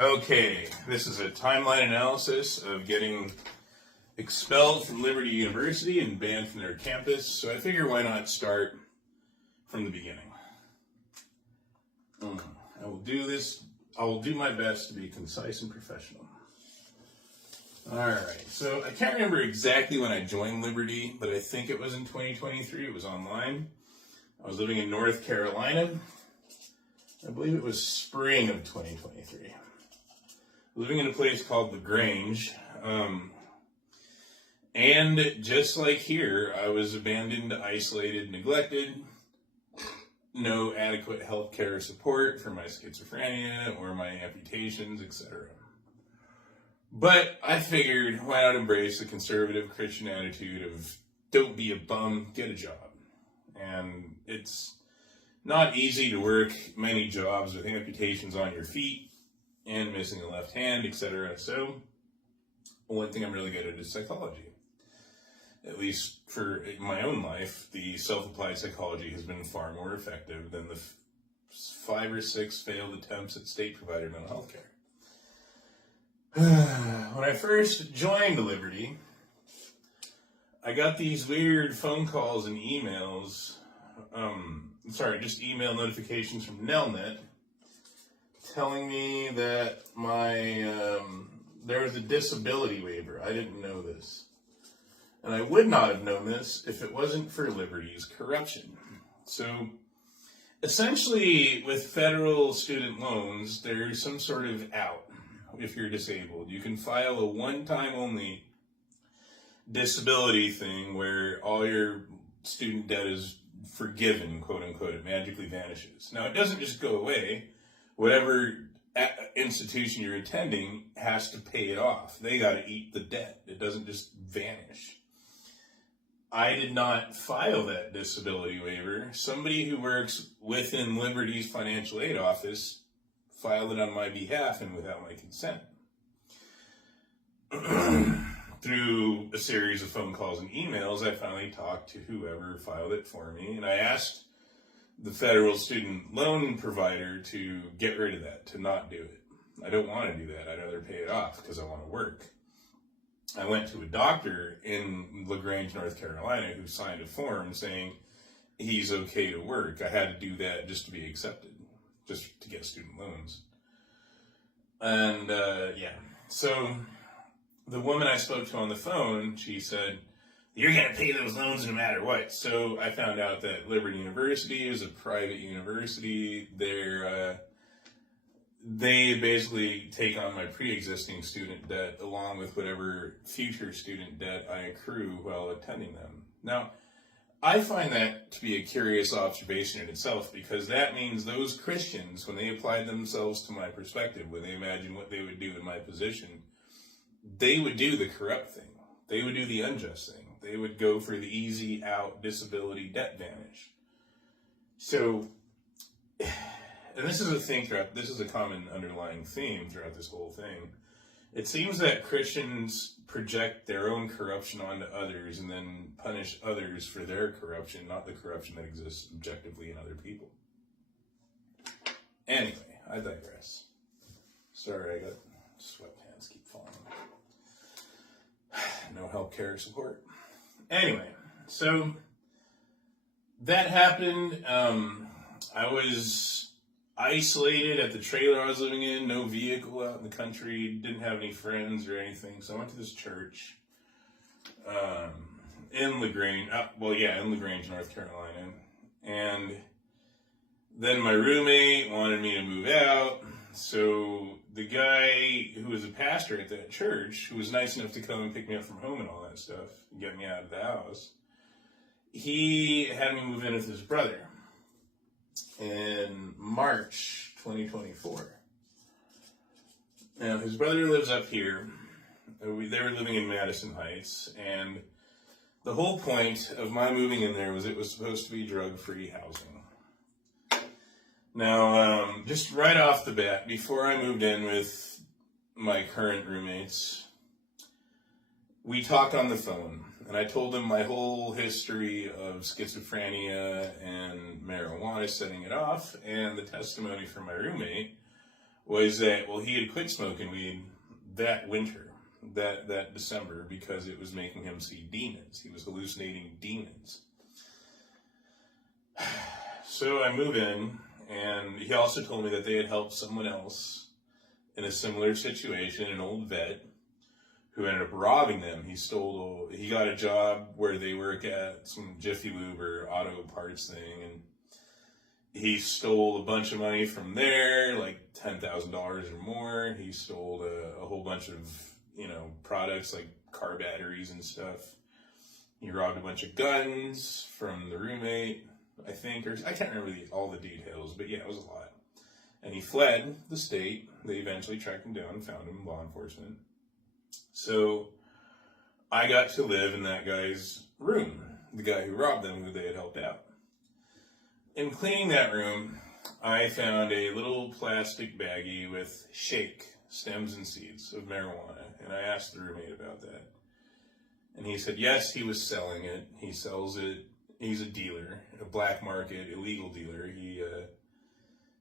Okay, this is a timeline analysis of getting expelled from Liberty University and banned from their campus, so I figure why not start from the beginning. I will do my best to be concise and professional. Alright, so I can't remember exactly when I joined Liberty, but I think it was in 2023, it was online. I was living in North Carolina. I believe it was spring of 2023. Living in a place called the Grange. And just like here, I was abandoned, isolated, neglected. No adequate health care support for my schizophrenia or my amputations, etc. But I figured, why not embrace the conservative Christian attitude of don't be a bum, get a job. And it's not easy to work many jobs with amputations on your feet and missing a left hand, etc. So one thing I'm really good at is psychology. At least for my own life, the self-applied psychology has been far more effective than the 5 or 6 failed attempts at state-provided mental health care. When I first joined Liberty, I got these weird phone calls and emails, just email notifications from Nelnet telling me that there was a disability waiver. I didn't know this. And I would not have known this if it wasn't for Liberty's corruption. So, essentially, with federal student loans, there's some sort of out if you're disabled. You can file a one-time only disability thing where all your student debt is forgiven, quote unquote. It magically vanishes. Now, it doesn't just go away. Whatever institution you're attending has to pay it off. They got to eat the debt. It doesn't just vanish. I did not file that disability waiver. Somebody who works within Liberty's financial aid office filed it on my behalf and without my consent. Through a series of phone calls and emails, I finally talked to whoever filed it for me, and I asked the federal student loan provider to get rid of that, to not do it. I don't want to do that. I'd rather pay it off because I want to work. I went to a doctor in LaGrange, North Carolina, who signed a form saying he's okay to work. I had to do that just to be accepted, just to get student loans. And, so the woman I spoke to on the phone, she said, you're going to pay those loans no matter what. So I found out that Liberty University is a private university. They basically take on my pre-existing student debt along with whatever future student debt I accrue while attending them. Now, I find that to be a curious observation in itself, because that means those Christians, when they applied themselves to my perspective, when they imagined what they would do in my position, they would do the corrupt thing. They would do the unjust thing. They would go for the easy out disability debt vanish. So, and this is a common underlying theme throughout this whole thing. It seems that Christians project their own corruption onto others and then punish others for their corruption, not the corruption that exists objectively in other people. Anyway, I digress. Sorry, I got sweatpants keep falling. No health care support. Anyway, so that happened. I was isolated at the trailer I was living in, no vehicle out in the country, didn't have any friends or anything. So I went to this church in LaGrange, in LaGrange, North Carolina. And then my roommate wanted me to move out. So the guy who was a pastor at that church, who was nice enough to come and pick me up from home and all that stuff, and get me out of the house, he had me move in with his brother in March 2024. Now, his brother lives up here. They were living in Madison Heights, and the whole point of my moving in there was it was supposed to be drug-free housing. Now, just right off the bat, before I moved in with my current roommates, we talked on the phone, and I told them my whole history of schizophrenia and marijuana setting it off, and the testimony from my roommate was that, well, he had quit smoking weed that winter, that December, because it was making him see demons. He was hallucinating demons. So I move in, and he also told me that they had helped someone else in a similar situation, an old vet, who ended up robbing them. He got a job where they work at some Jiffy Lube or auto parts thing, and he stole a bunch of money from there, like $10,000 or more. He stole a whole bunch of, products like car batteries and stuff. He robbed a bunch of guns from the roommate, I think, or I can't remember all the details, but yeah, it was a lot. And he fled the state. They eventually tracked him down and found him, law enforcement. So I got to live in that guy's room, the guy who robbed them, who they had helped out. In cleaning that room, I found a little plastic baggie with shake, stems and seeds of marijuana, and I asked the roommate about that. And he said, yes, he was selling it. He sells it. He's a dealer, a black market, illegal dealer. He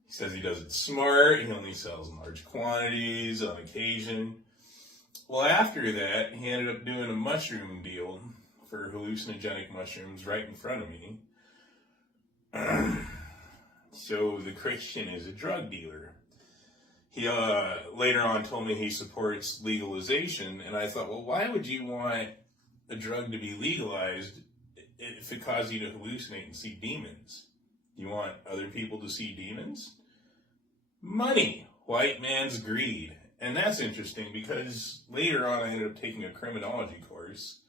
says he does it smart. He only sells in large quantities on occasion. Well, after that, he ended up doing a mushroom deal for hallucinogenic mushrooms right in front of me. So the Christian is a drug dealer. He later on told me he supports legalization, and I thought, well, why would you want a drug to be legalized if it caused you to hallucinate and see demons? You want other people to see demons? Money. White man's greed. And that's interesting because later on I ended up taking a criminology course,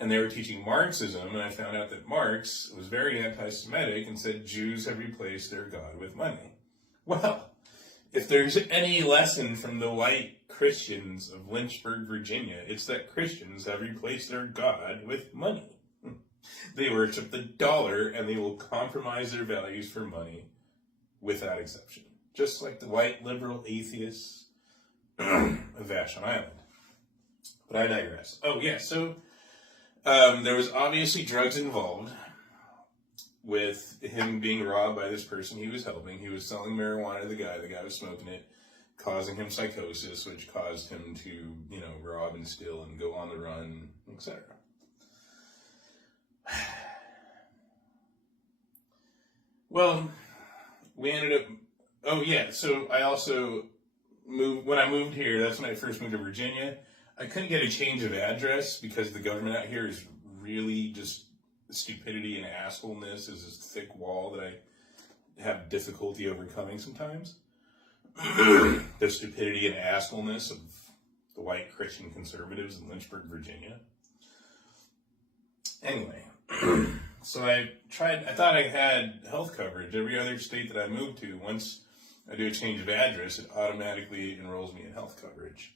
and they were teaching Marxism, and I found out that Marx was very anti-Semitic and said Jews have replaced their God with money. Well, if there's any lesson from the white Christians of Lynchburg, Virginia, it's that Christians have replaced their God with money. They worship the dollar, and they will compromise their values for money without exception. Just like the white liberal atheists of Vashon Island. But I digress. Oh, yeah, so there was obviously drugs involved with him being robbed by this person he was helping. He was selling marijuana to the guy was smoking it, causing him psychosis, which caused him to, rob and steal and go on the run, etc. Well, we ended up, so I also when I moved here, that's when I first moved to Virginia, I couldn't get a change of address because the government out here is really just stupidity and assholeness is this thick wall that I have difficulty overcoming sometimes. The stupidity and assholeness of the white Christian conservatives in Lynchburg, Virginia. Anyway, so I thought I had health coverage. Every other state that I moved to, once I do a change of address, it automatically enrolls me in health coverage.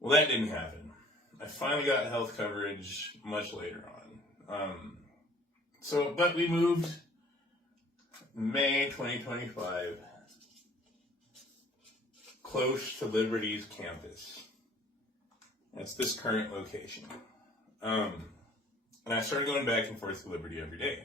Well, that didn't happen. I finally got health coverage much later on. But we moved May 2025 close to Liberty's campus. That's this current location. And I started going back and forth to Liberty every day.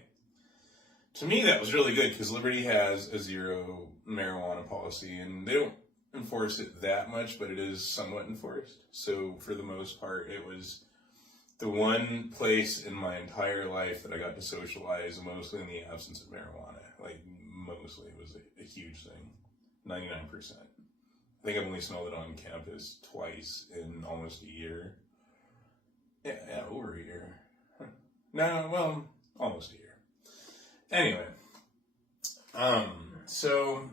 To me, that was really good because Liberty has a zero marijuana policy, and they don't enforce it that much, but it is somewhat enforced. So for the most part, it was the one place in my entire life that I got to socialize, mostly in the absence of marijuana. Like, mostly. It was a huge thing. 99%. I think I've only smelled it on campus twice in almost a year. Yeah, over a year. No, well, almost a year. Anyway, so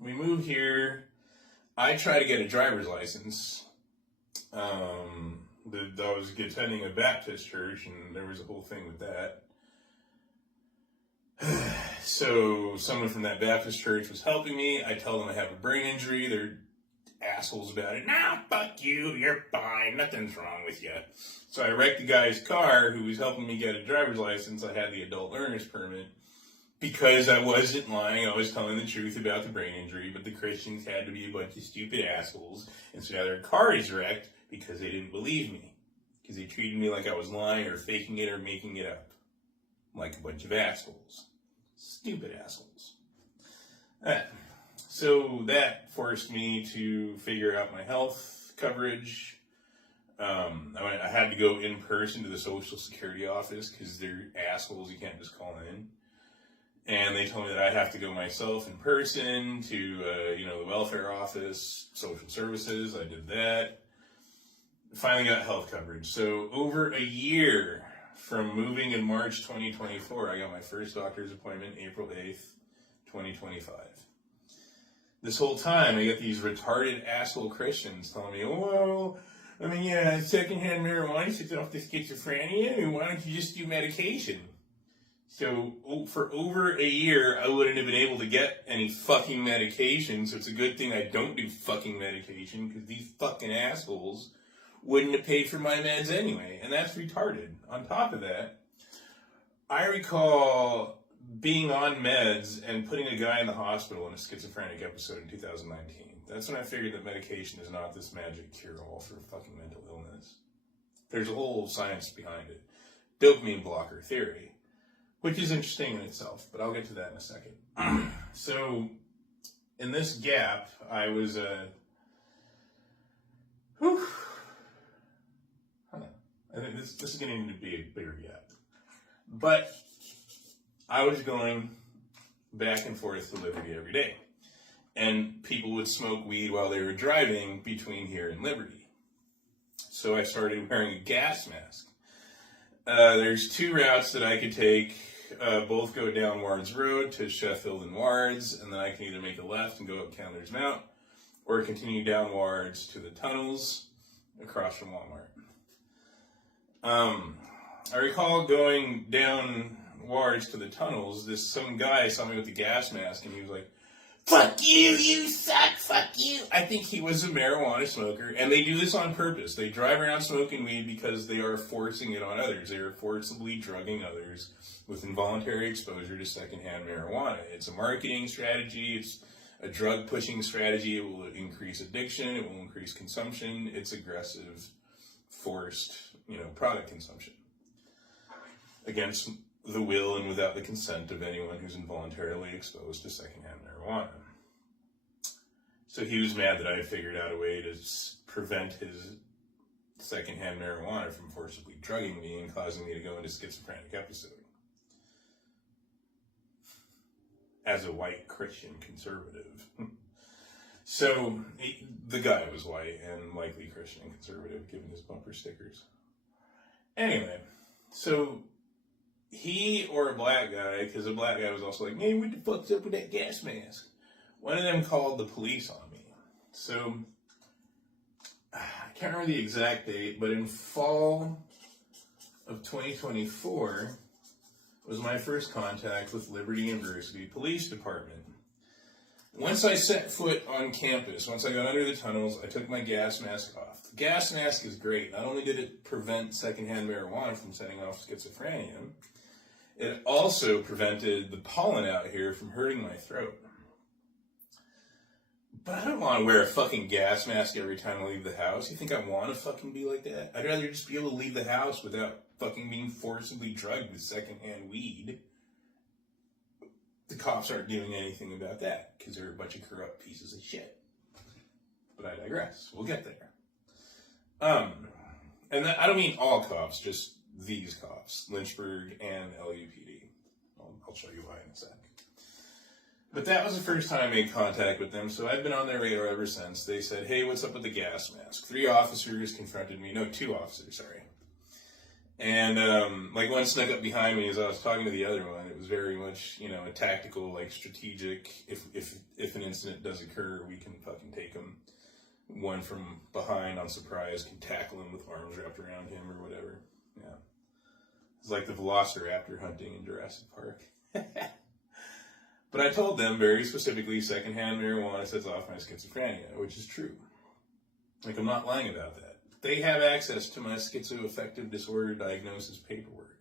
we moved here. I tried to get a driver's license. I was attending a Baptist church, and there was a whole thing with that. So someone from that Baptist church was helping me. I tell them I have a brain injury. They're assholes about it. Nah, fuck you. You're fine. Nothing's wrong with you. So I wrecked the guy's car who was helping me get a driver's license. I had the adult learner's permit because I wasn't lying. I was telling the truth about the brain injury, but the Christians had to be a bunch of stupid assholes. And so now their car is wrecked because they didn't believe me. Because they treated me like I was lying or faking it or making it up. Like a bunch of assholes. Stupid assholes. So that forced me to figure out my health coverage. I had to go in person to the Social Security office because they're assholes. You can't just call in. And they told me that I have to go myself in person to, the welfare office, social services. I did that. Finally got health coverage. So over a year from moving in March 2024, I got my first doctor's appointment April 8th, 2025. This whole time, I get these retarded asshole Christians telling me, secondhand marijuana sets off the schizophrenia, and why don't you just do medication? So for over a year, I wouldn't have been able to get any fucking medication, so it's a good thing I don't do fucking medication, because these fucking assholes wouldn't have paid for my meds anyway, and that's retarded. On top of that, I recall being on meds and putting a guy in the hospital in a schizophrenic episode in 2019. That's when I figured that medication is not this magic cure-all for fucking mental illness. There's a whole science behind it. Dopamine blocker theory, which is interesting in itself, but I'll get to that in a second. So, in this gap, I was I think this is going to be a bigger gap. But I was going back and forth to Liberty every day. And people would smoke weed while they were driving between here and Liberty. So I started wearing a gas mask. There's two routes that I could take. Both go down Wards Road to Sheffield and Wards, and then I can either make a left and go up Candler's Mount, or continue down Wards to the tunnels across from Walmart. I recall going down Wards to the tunnels. Some guy saw me with the gas mask, and he was like, "Fuck you, you suck, fuck you." I think he was a marijuana smoker, and they do this on purpose. They drive around smoking weed because they are forcing it on others. They are forcibly drugging others with involuntary exposure to secondhand marijuana. It's a marketing strategy. It's a drug-pushing strategy. It will increase addiction. It will increase consumption. It's aggressive, forced, product consumption against the will and without the consent of anyone who's involuntarily exposed to secondhand marijuana. So he was mad that I had figured out a way to prevent his secondhand marijuana from forcibly drugging me and causing me to go into schizophrenic episode. As a white Christian conservative. So the guy was white and likely Christian and conservative, given his bumper stickers. Anyway, so he or a black guy, because a black guy was also like, "Man, what the fuck's up with that gas mask?" One of them called the police on me. So, I can't remember the exact date, but in fall of 2024 was my first contact with Liberty University Police Department. Once I set foot on campus, once I got under the tunnels, I took my gas mask off. The gas mask is great. Not only did it prevent secondhand marijuana from setting off schizophrenia, it also prevented the pollen out here from hurting my throat. But I don't want to wear a fucking gas mask every time I leave the house. You think I want to fucking be like that? I'd rather just be able to leave the house without fucking being forcibly drugged with secondhand weed. The cops aren't doing anything about that because they're a bunch of corrupt pieces of shit. But I digress. We'll get there. And I don't mean all cops, just these cops, Lynchburg and LUPD. I'll show you why in a sec. But that was the first time I made contact with them, so I've been on their radar ever since. They said, "Hey, what's up with the gas mask?" 2 officers confronted me. And, one snuck up behind me as I was talking to the other one. It was very much, a tactical, strategic, if an incident does occur, we can fucking take him. One from behind on surprise can tackle him with arms wrapped around him or whatever. Yeah. It's like the velociraptor hunting in Jurassic Park. But I told them very specifically, secondhand marijuana sets off my schizophrenia, which is true. I'm not lying about that. They have access to my schizoaffective disorder diagnosis paperwork.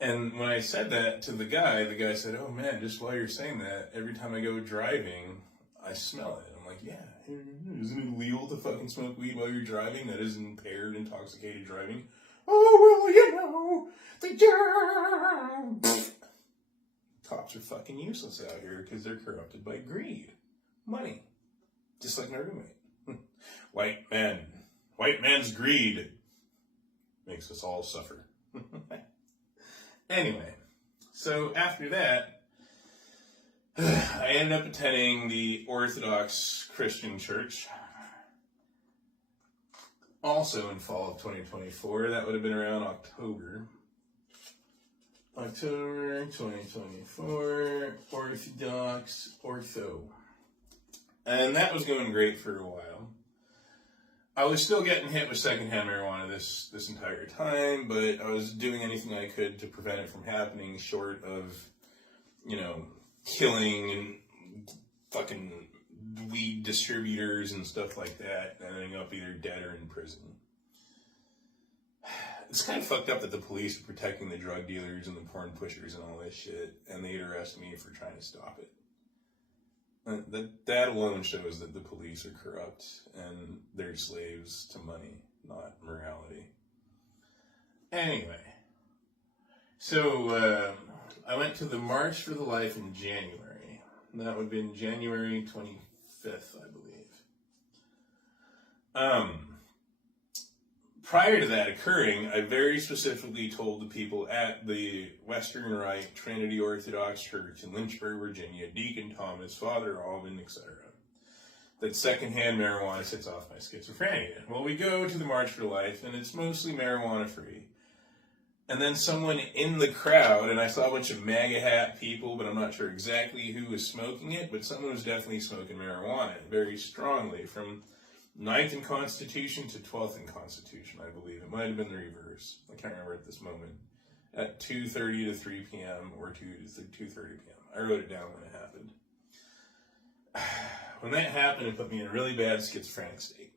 And when I said that to the guy said, "Oh man, just while you're saying that, every time I go driving, I smell it." I'm like, "Yeah, isn't it illegal to fucking smoke weed while you're driving? That is impaired, intoxicated driving." "Oh, well, the germ." Cops are fucking useless out here because they're corrupted by greed. Money. Just like our roommate. White man's greed makes us all suffer. Anyway, so after that, I ended up attending the Orthodox Christian Church. Also in fall of 2024. That would have been around October 2024, Orthodox, Ortho. And that was going great for a while. I was still getting hit with secondhand marijuana this entire time, but I was doing anything I could to prevent it from happening, short of, killing and fucking weed distributors and stuff like that, and ending up either dead or in prison. It's kind of fucked up that the police are protecting the drug dealers and the porn pushers and all this shit, and they'd arrest me for trying to stop it. That alone shows that the police are corrupt and they're slaves to money, not morality. Anyway, so I went to the March for the Life in January. That would have been January 25th, I believe. Prior to that occurring, I very specifically told the people at the Western Rite Trinity Orthodox Church in Lynchburg, Virginia, Deacon Thomas, Father Alvin, etc., that secondhand marijuana sets off my schizophrenia. Well, we go to the March for Life, and it's mostly marijuana-free. And then someone in the crowd, and I saw a bunch of MAGA hat people, but I'm not sure exactly who was smoking it, but someone was definitely smoking marijuana very strongly from 9th in Constitution to 12th in Constitution, I believe. It might have been the reverse. I can't remember at this moment. At 2:30 to 3 p.m. or 2 to 2:30 p.m. I wrote it down when it happened. When that happened, it put me in a really bad schizophrenic state.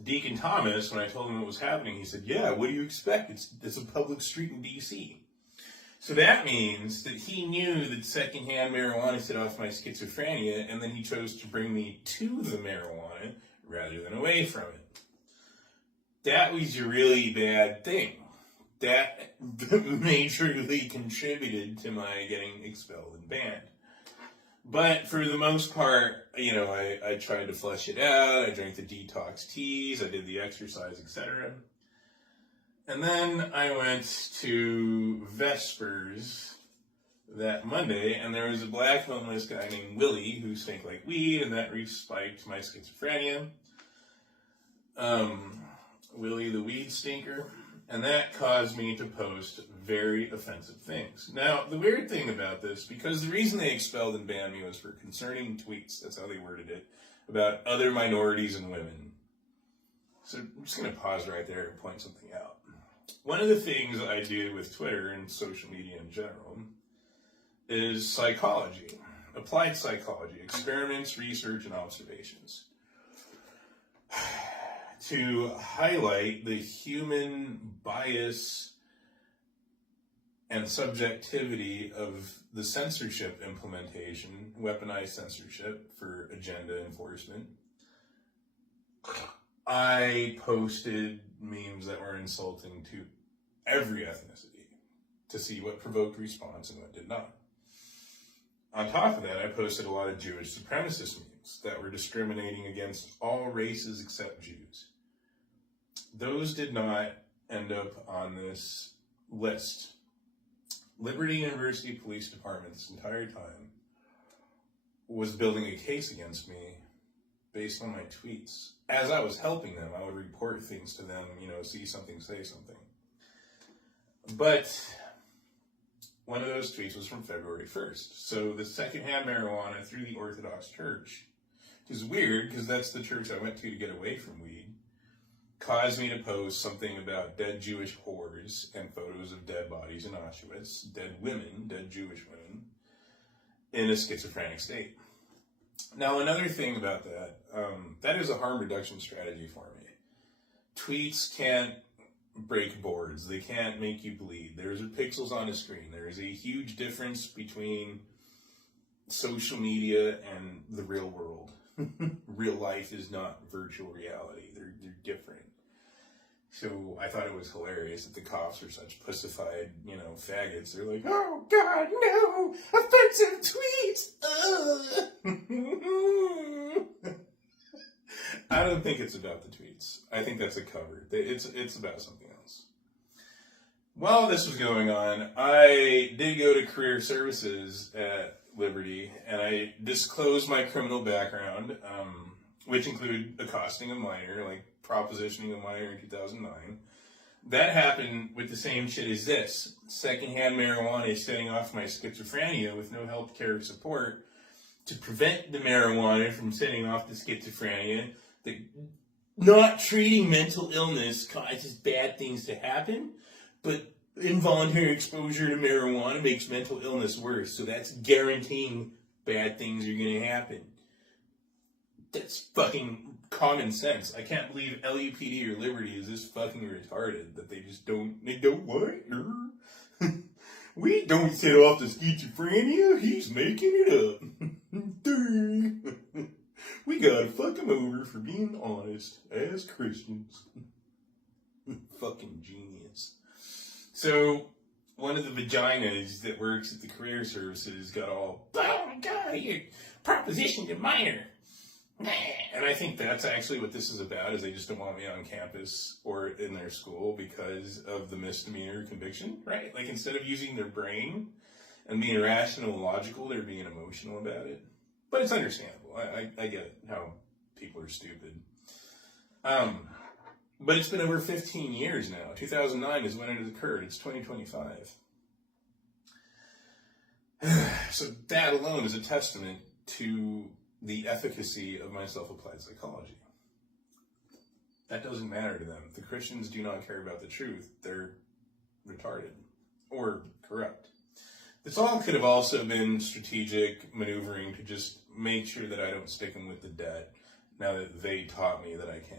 Deacon Thomas, when I told him what was happening, he said, "Yeah, what do you expect? It's a public street in D.C." So that means that he knew that secondhand marijuana set off my schizophrenia, and then he chose to bring me to the marijuana rather than away from it. That was a really bad thing. That majorly contributed to my getting expelled and banned. But for the most part, I tried to flush it out. I drank the detox teas. I did the exercise, etc. And then I went to Vespers that Monday, and there was a black homeless guy named Willie who stank like weed, and that respiked my schizophrenia. Willie the weed stinker. And that caused me to post very offensive things. Now, the weird thing about this, because the reason they expelled and banned me was for concerning tweets, that's how they worded it, about other minorities and women. So I'm just going to pause right there and point something out. One of the things I do with Twitter and social media in general is psychology, applied psychology, experiments, research, and observations, to highlight the human bias and subjectivity of the censorship implementation, weaponized censorship for agenda enforcement. I posted memes that were insulting to every ethnicity to see what provoked response and what did not. On top of that, I posted a lot of Jewish supremacist memes that were discriminating against all races except Jews. Those did not end up on this list. Liberty University Police Department this entire time was building a case against me based on my tweets. As I was helping them, I would report things to them, see something, say something. But one of those tweets was from February 1st. So the secondhand marijuana through the Orthodox Church, which is weird because that's the church I went to get away from weed, caused me to post something about dead Jewish whores and photos of dead bodies in Auschwitz, dead women, dead Jewish women, in a schizophrenic state. Now, another thing about that, that is a harm reduction strategy for me. Tweets can't break boards. They can't make you bleed. There's pixels on a screen. There is a huge difference between social media and the real world. Real life is not virtual reality. They're different. So I thought it was hilarious that the cops are such pussified, faggots. They're like, oh God, no, offensive tweets. I don't think it's about the tweets. I think that's a cover. It's about something else. While this was going on, I did go to career services at Liberty, and I disclosed my criminal background, which included accosting a minor, like propositioning a minor in 2009. That happened with the same shit as this. Secondhand marijuana is setting off my schizophrenia with no healthcare support to prevent the marijuana from setting off the schizophrenia. Not treating mental illness causes bad things to happen, but involuntary exposure to marijuana makes mental illness worse. So that's guaranteeing bad things are going to happen. That's fucking common sense. I can't believe LUPD or Liberty is this fucking retarded that they don't what? We don't set off the schizophrenia. He's making it up. We gotta fuck him over for being honest as Christians. Fucking genius. So, one of the vaginas that works at the career services got all, oh my God, you're propositioned a minor. And I think that's actually what this is about, is they just don't want me on campus or in their school because of the misdemeanor conviction, right? Like, instead of using their brain and being rational and logical, they're being emotional about it. But it's understandable. I get how people are stupid. But it's been over 15 years now. 2009 is when it occurred. It's 2025. So that alone is a testament to the efficacy of my self-applied psychology. That doesn't matter to them. The Christians do not care about the truth. They're retarded or corrupt. This all could have also been strategic maneuvering to just make sure that I don't stick them with the debt now that they taught me that I can.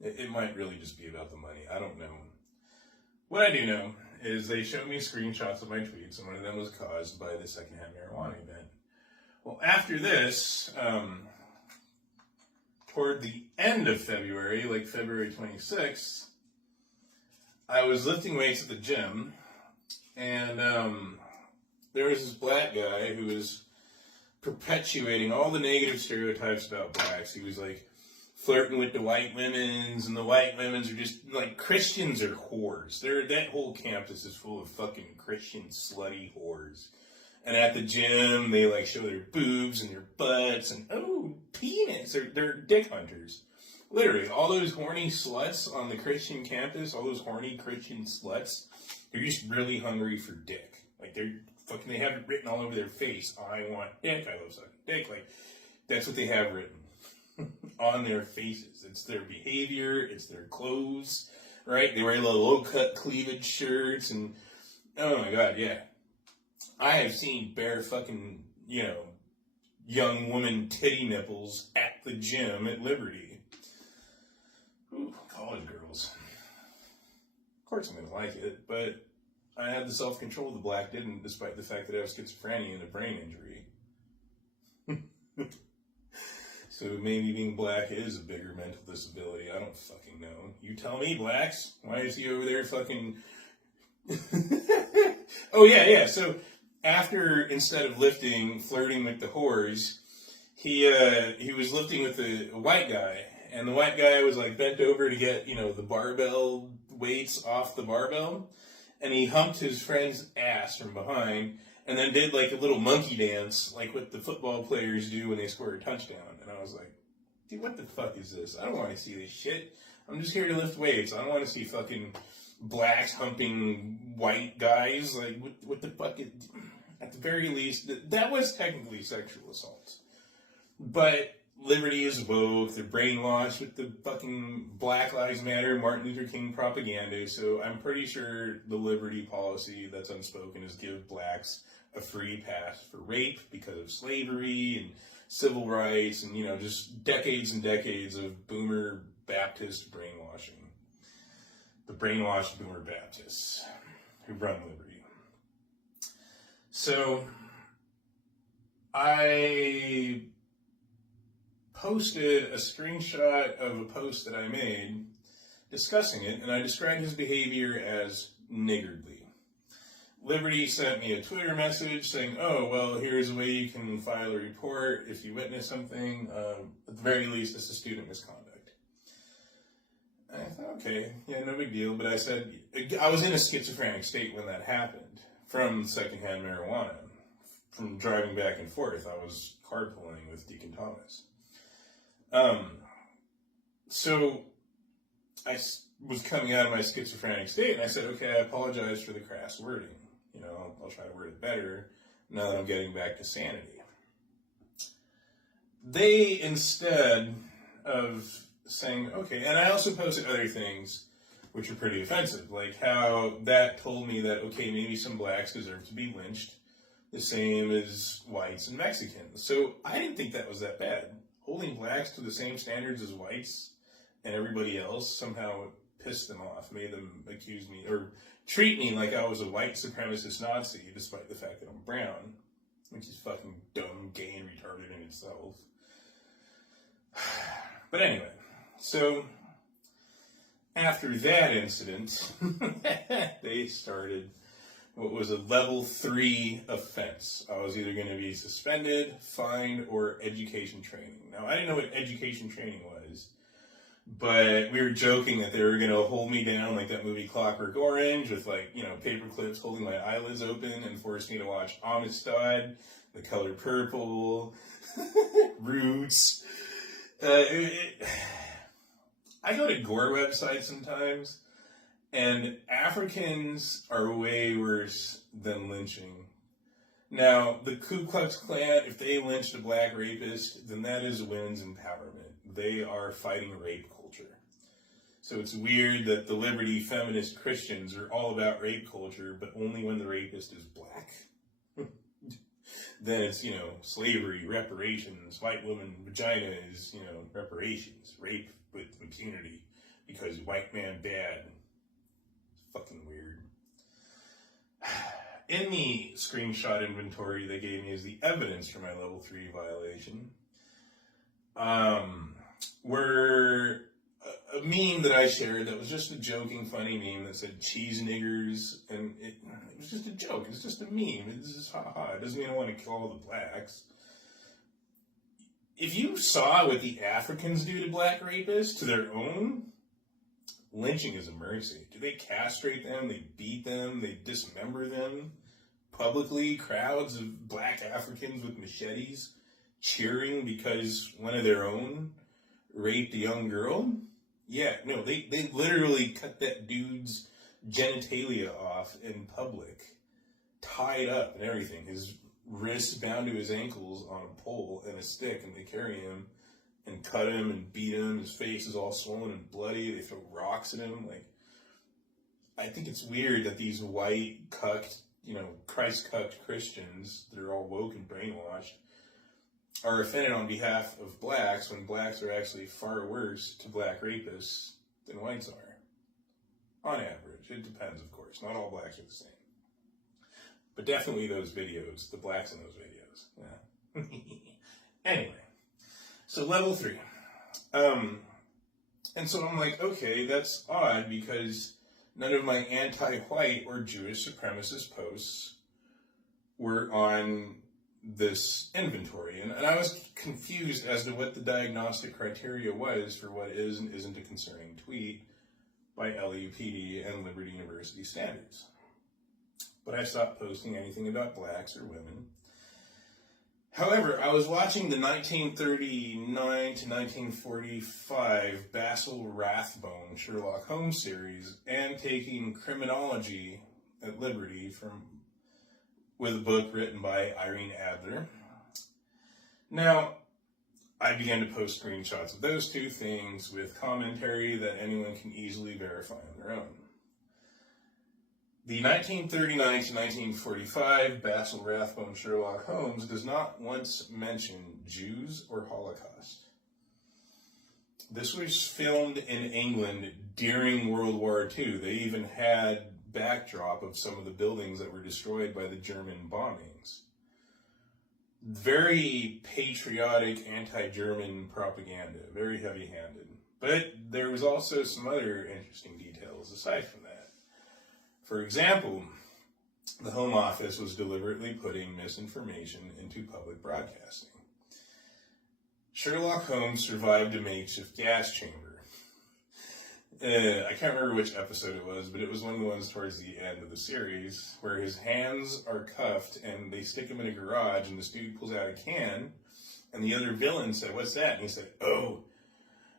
It might really just be about the money. I don't know. What I do know is they showed me screenshots of my tweets, and one of them was caused by the secondhand marijuana event. Well, after this, toward the end of February, like February 26th, I was lifting weights at the gym, and there was this black guy who was perpetuating all the negative stereotypes about blacks. He was like flirting with the white women's, and the white women's are just like, Christians are whores. That whole campus is full of fucking Christian slutty whores. And at the gym, they like show their boobs and their butts and, oh, penis. They're dick hunters. Literally, all those horny sluts on the Christian campus, all those horny Christian sluts, they're just really hungry for dick. Like, they have it written all over their face. I want dick, I love sucking dick. Like, that's what they have written on their faces. It's their behavior, it's their clothes, right? They wear low-cut cleavage shirts, and, oh my God, yeah. I have seen bare fucking, young woman titty nipples at the gym at Liberty. Ooh, college girls. Of course I'm going to like it, but I had the self-control the black didn't, despite the fact that I have schizophrenia and a brain injury. So maybe being black is a bigger mental disability. I don't fucking know. You tell me, blacks. Why is he over there fucking... Oh, yeah. So after, instead of flirting with the whores, he was lifting with a white guy. And the white guy was like bent over to get, the barbell weights off the barbell. And he humped his friend's ass from behind and then did like a little monkey dance, like what the football players do when they score a touchdown. And I was like, dude, what the fuck is this? I don't want to see this shit. I'm just here to lift weights. I don't want to see fucking blacks humping white guys. Like, what the fuck? At the very least, that was technically sexual assault. But Liberty is woke. They're brainwashed with the fucking Black Lives Matter, Martin Luther King propaganda. So I'm pretty sure the Liberty policy that's unspoken is give blacks a free pass for rape because of slavery and civil rights and, just decades and decades of boomer Baptist brainwashing. The brainwashed boomer Baptists who run Liberty. So I posted a screenshot of a post that I made discussing it, and I described his behavior as niggardly. Liberty sent me a Twitter message saying, oh, well, here's a way you can file a report if you witness something. At the very least, it's a student misconduct. And I thought, okay, yeah, no big deal. But I said, I was in a schizophrenic state when that happened from secondhand marijuana. From driving back and forth, I was carpooling with Deacon Thomas. So I was coming out of my schizophrenic state, and I said, okay, I apologize for the crass wording. You know, I'll try to word it better now that I'm getting back to sanity. They, instead of saying, okay, and I also posted other things which are pretty offensive, like how that told me that, okay, maybe some blacks deserve to be lynched, the same as whites and Mexicans. So I didn't think that was that bad. Holding blacks to the same standards as whites and everybody else somehow pissed them off, made them accuse me, or treat me like I was a white supremacist Nazi, despite the fact that I'm brown, which is fucking dumb, gay, and retarded in itself. But anyway, so after that incident, they started what was a level 3 offense. I was either going to be suspended, fined, or education training. Now, I didn't know what education training was, but we were joking that they were going to hold me down like that movie Clockwork Orange with, like, you know, paper clips holding my eyelids open and force me to watch Amistad, The Color Purple, Roots. I go to gore websites sometimes, and Africans are way worse than lynching. Now, the Ku Klux Klan, if they lynched a black rapist, then that is women's empowerment. They are fighting rape culture. So it's weird that the liberty feminist Christians are all about rape culture, but only when the rapist is black. Then it's, you know, slavery, reparations, white woman vagina is, you know, reparations, rape with impunity because white man bad. Fucking weird. In the screenshot inventory they gave me as the evidence for my level 3 violation were a meme that I shared that was just a joking, funny meme that said cheese niggers, and it was just a joke. It's just a meme. It's just ha-ha. It doesn't mean I want to kill all the blacks. If you saw what the Africans do to black rapists, to their own, lynching is a mercy. Do they castrate them? They beat them? They dismember them? Publicly, crowds of black Africans with machetes cheering because one of their own raped a young girl? Yeah, no, they literally cut that dude's genitalia off in public, tied up and everything. His wrists bound to his ankles on a pole and a stick, and they carry him and cut him and beat him. His face is all swollen and bloody. They throw rocks at him. Like, I think it's weird that these white, cucked, you know, Christ-cucked Christians that are all woke and brainwashed are offended on behalf of blacks when blacks are actually far worse to black rapists than whites are. On average. It depends, of course. Not all blacks are the same. But definitely those videos, the blacks in those videos. Yeah. Anyway. So level 3. And so I'm like, okay, that's odd because none of my anti-white or Jewish supremacist posts were on this inventory. And I was confused as to what the diagnostic criteria was for what is and isn't a concerning tweet by LUPD and Liberty University standards. But I stopped posting anything about blacks or women. However, I was watching the 1939 to 1945 Basil Rathbone Sherlock Holmes series and taking criminology at Liberty with a book written by Irene Adler. Now, I began to post screenshots of those two things with commentary that anyone can easily verify on their own. The 1939 to 1945 Basil Rathbone Sherlock Holmes does not once mention Jews or Holocaust. This was filmed in England during World War II. They even had backdrop of some of the buildings that were destroyed by the German bombings. Very patriotic, anti-German propaganda, very heavy-handed. But there was also some other interesting details aside from that. For example, the Home Office was deliberately putting misinformation into public broadcasting. Sherlock Holmes survived a makeshift gas chamber. I can't remember which episode it was, but it was one of the ones towards the end of the series where his hands are cuffed and they stick him in a garage and this dude pulls out a can and the other villain said, "What's that?" And he said, "Oh,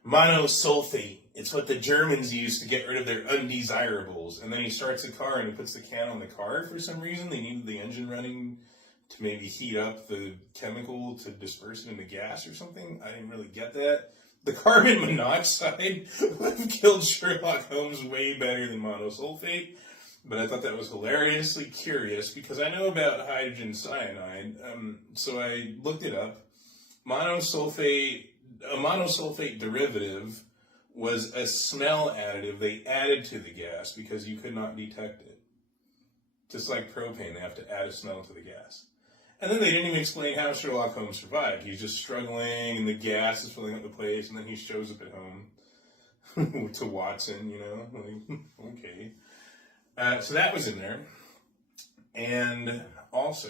monosulfate. It's what the Germans use to get rid of their undesirables." And then he starts the car and he puts the can on the car for some reason. They needed the engine running to maybe heat up the chemical to disperse it into gas or something. I didn't really get that. The carbon monoxide would have killed Sherlock Holmes way better than monosulfate. But I thought that was hilariously curious because I know about hydrogen cyanide. So I looked it up. A monosulfate derivative was a smell additive they added to the gas because you could not detect it. Just like propane, they have to add a smell to the gas. And then they didn't even explain how Sherlock Holmes survived. He's just struggling and the gas is filling up the place and then he shows up at home to Watson, you know, like, okay. So that was in there. And also,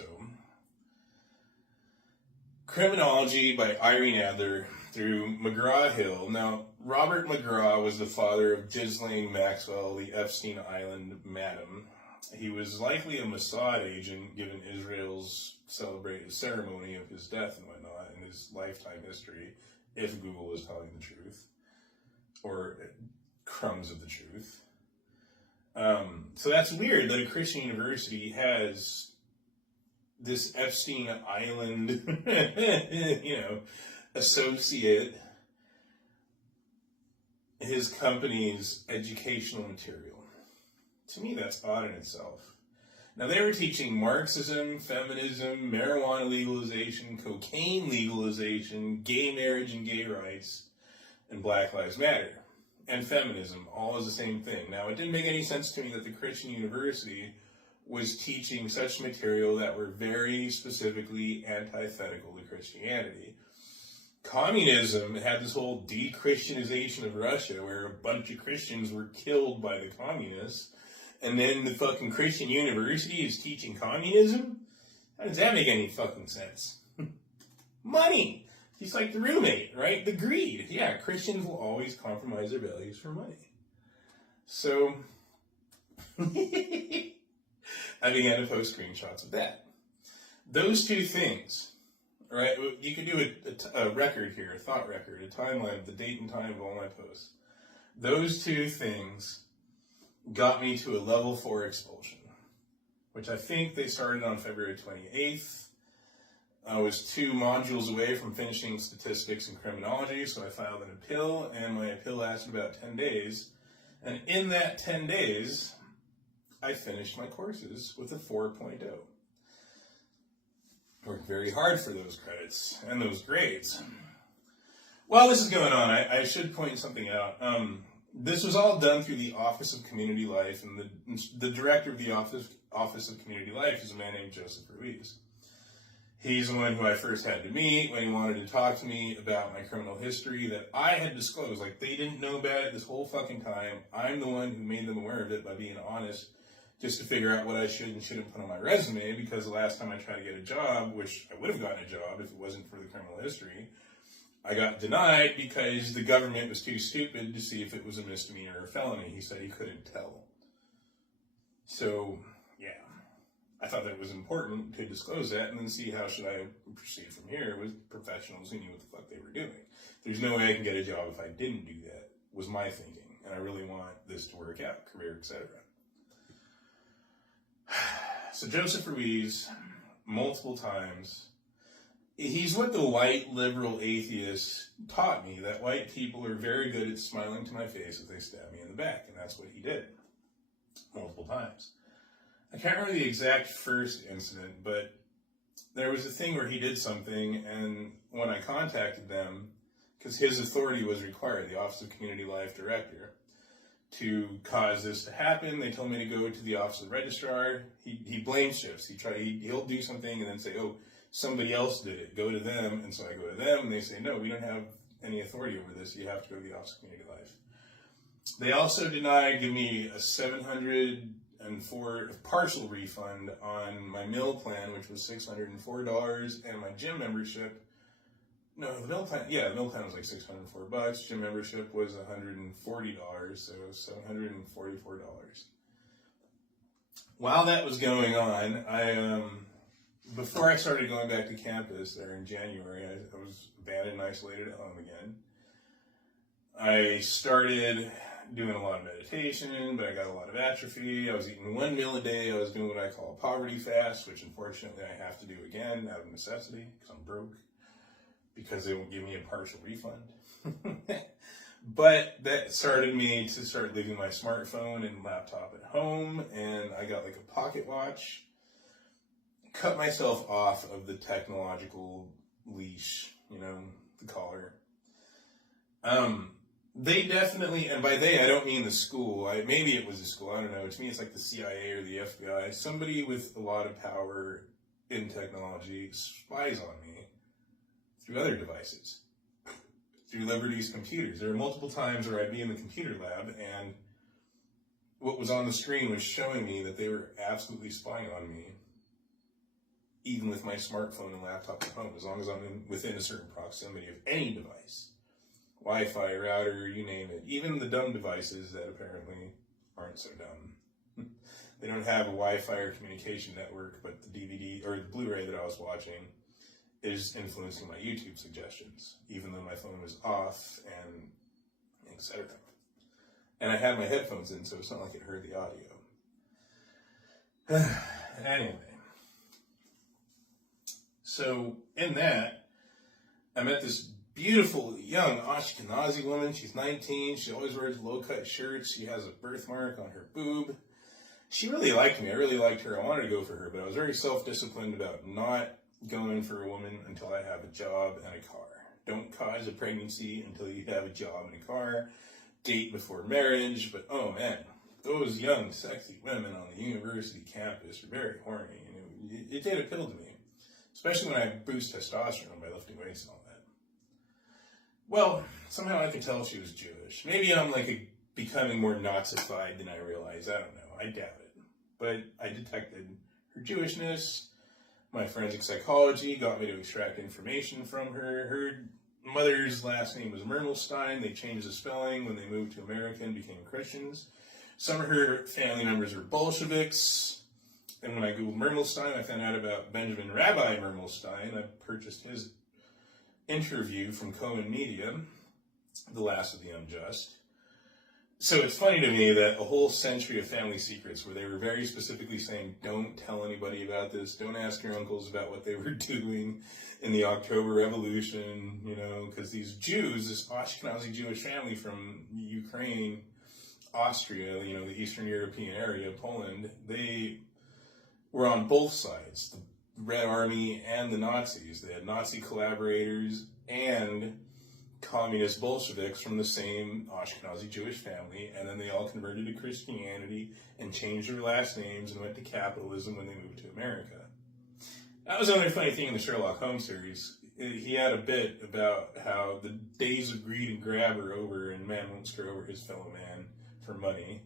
Criminology by Irene Adler through McGraw-Hill. Now, Robert McGraw was the father of Ghislaine Maxwell, the Epstein Island madam. He was likely a Mossad agent given Israel's celebrated ceremony of his death and whatnot in his lifetime history, if Google was telling the truth, or crumbs of the truth. So that's weird that a Christian university has this Epstein Island, associate, his company's educational material. To me, that's odd in itself. Now, they were teaching Marxism, feminism, marijuana legalization, cocaine legalization, gay marriage and gay rights, and Black Lives Matter, and feminism, all as the same thing. Now, it didn't make any sense to me that the Christian university was teaching such material that were very specifically antithetical to Christianity. Communism had this whole de-Christianization of Russia where a bunch of Christians were killed by the communists, and then the fucking Christian university is teaching communism? How does that make any fucking sense? Money! Just like the roommate, right? The greed. Yeah, Christians will always compromise their values for money. So, I began to post screenshots of that. Those two things, right? You could do a record here, a thought record, a timeline of the date and time of all my posts. Those two things got me to a level 4 expulsion, which I think they started on February 28th. I was 2 modules away from finishing statistics and criminology, so I filed an appeal, and my appeal lasted about 10 days. And in that 10 days, I finished my courses with a 4.0. Worked very hard for those credits and those grades. While this is going on, I should point something out. This was all done through the Office of Community Life, and the director of the Office of Community Life is a man named Joseph Ruiz. He's the one who I first had to meet when he wanted to talk to me about my criminal history that I had disclosed. Like, they didn't know about it this whole fucking time. I'm the one who made them aware of it by being honest, just to figure out what I should and shouldn't put on my resume, because the last time I tried to get a job, which I would have gotten a job if it wasn't for the criminal history, I got denied because the government was too stupid to see if it was a misdemeanor or a felony. He said he couldn't tell. So, yeah, I thought that it was important to disclose that and then see how should I proceed from here with professionals who knew what the fuck they were doing. There's no way I can get a job if I didn't do that, was my thinking. And I really want this to work out, career, etc. So Joseph Ruiz, multiple times, he's what the white liberal atheists taught me, that white people are very good at smiling to my face if they stab me in the back, and that's what he did, multiple times. I can't remember the exact first incident, but there was a thing where he did something, and when I contacted them, because his authority was required, the Office of Community Life Director, to cause this to happen, they told me to go to the Office of the Registrar. He blame shifts. He'll do something and then say, oh, somebody else did it. Go to them. And so I go to them and they say, no, we don't have any authority over this. You have to go to the Office of Community Life. They also denied giving me a $704 partial refund on my meal plan, which was $604, and my gym membership. No, the meal plan was like $604. Gym membership was $140, so $744. While that was going on, before I started going back to campus there in January, I was abandoned and isolated at home again. I started doing a lot of meditation, but I got a lot of atrophy. I was eating one meal a day. I was doing what I call a poverty fast, which unfortunately I have to do again out of necessity because I'm broke, because they won't give me a partial refund. But that started me to start leaving my smartphone and laptop at home, and I got like a pocket watch. Cut myself off of the technological leash, the collar. They definitely, and by they I don't mean the school. Maybe it was the school, I don't know. To me it's like the CIA or the FBI. Somebody with a lot of power in technology spies on me through other devices, through Liberty's computers. There were multiple times where I'd be in the computer lab and what was on the screen was showing me that they were absolutely spying on me, even with my smartphone and laptop at home, as long as I'm within a certain proximity of any device. Wi-Fi, router, you name it. Even the dumb devices that apparently aren't so dumb. They don't have a Wi-Fi or communication network, but the DVD or the Blu-ray that I was watching is influencing my YouTube suggestions, even though my phone was off and etc. And I had my headphones in, so it's not like it heard the audio. Anyway. So in that, I met this beautiful young Ashkenazi woman. She's 19. She always wears low-cut shirts. She has a birthmark on her boob. She really liked me. I really liked her. I wanted to go for her, but I was very self-disciplined about not going for a woman until I have a job and a car. Don't cause a pregnancy until you have a job and a car. Date before marriage. But oh man, those young, sexy women on the university campus are very horny. And it did appeal to me, especially when I boost testosterone by lifting weights and all that. Well, somehow I could tell she was Jewish. Maybe I'm becoming more Nazified than I realize. I don't know. I doubt it. But I detected her Jewishness. My forensic psychology got me to extract information from her. Her mother's last name was Mermelstein. They changed the spelling when they moved to America and became Christians. Some of her family members are Bolsheviks. And when I Googled Mermelstein, I found out about Benjamin Rabbi Mermelstein. I purchased his interview from Cohen Media, The Last of the Unjust. So it's funny to me that a whole century of family secrets where they were very specifically saying, don't tell anybody about this, don't ask your uncles about what they were doing in the October Revolution, because these Jews, this Ashkenazi Jewish family from Ukraine, Austria, the Eastern European area, Poland, they were on both sides, the Red Army and the Nazis. They had Nazi collaborators and communist Bolsheviks from the same Ashkenazi Jewish family, and then they all converted to Christianity and changed their last names and went to capitalism when they moved to America. That was another funny thing in the Sherlock Holmes series. He had a bit about how the days of greed and grab are over and man won't screw over his fellow man for money.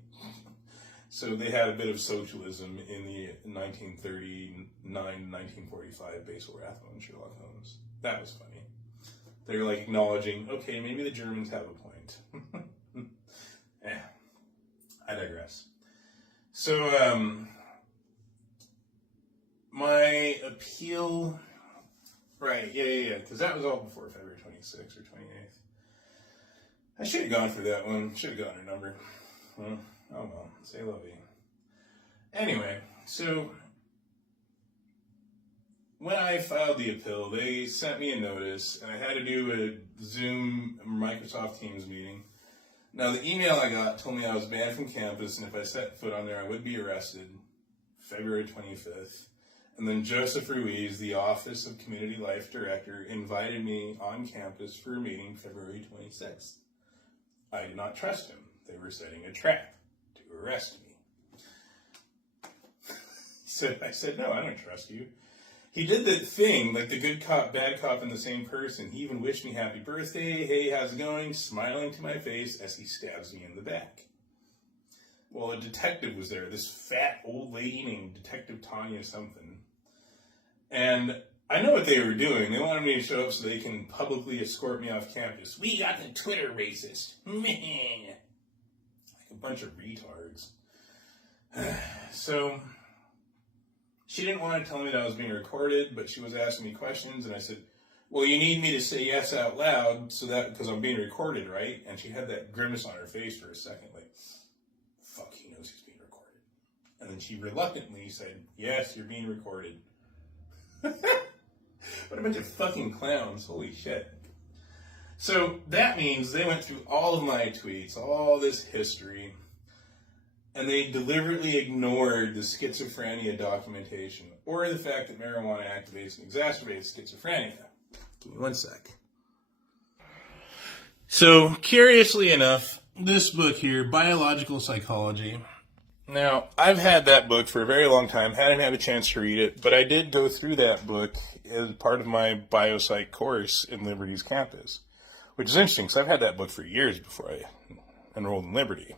So they had a bit of socialism in the 1939-1945 Basil Rathbone Sherlock Holmes. That was funny. They were acknowledging, okay, maybe the Germans have a point. I digress. So, my appeal, right, yeah, because that was all before February 26th or 28th. I should have gone for that one. Should have gotten her number. Oh well, say lovey. Anyway, so when I filed the appeal, they sent me a notice, and I had to do a Zoom Microsoft Teams meeting. Now, the email I got told me I was banned from campus, and if I set foot on there, I would be arrested February 25th. And then Joseph Ruiz, the Office of Community Life Director, invited me on campus for a meeting February 26th. I did not trust him. They were setting a trap to arrest me. So I said, no, I don't trust you. he did that thing, like the good cop, bad cop in the same person. He even wished me happy birthday, hey, how's it going, smiling to my face as he stabs me in the back. Well, a detective was there, this fat old lady named Detective Tanya something. And I know what they were doing. They wanted me to show up so they can publicly escort me off campus. We got the Twitter racist. Meh. Like a bunch of retards. So, she didn't want to tell me that I was being recorded, but she was asking me questions, and I said, well, you need me to say yes out loud so that, because I'm being recorded, right? And she had that grimace on her face for a second, like, fuck, he knows he's being recorded. And then she reluctantly said, yes, you're being recorded. What a bunch of fucking clowns, holy shit. So that means they went through all of my tweets, all this history, and they deliberately ignored the schizophrenia documentation, or the fact that marijuana activates and exacerbates schizophrenia. Give me one sec. So, curiously enough, this book here, Biological Psychology. Now, I've had that book for a very long time, hadn't had a chance to read it, but I did go through that book as part of my biopsych course in Liberty's campus, which is interesting, because I've had that book for years before I enrolled in Liberty.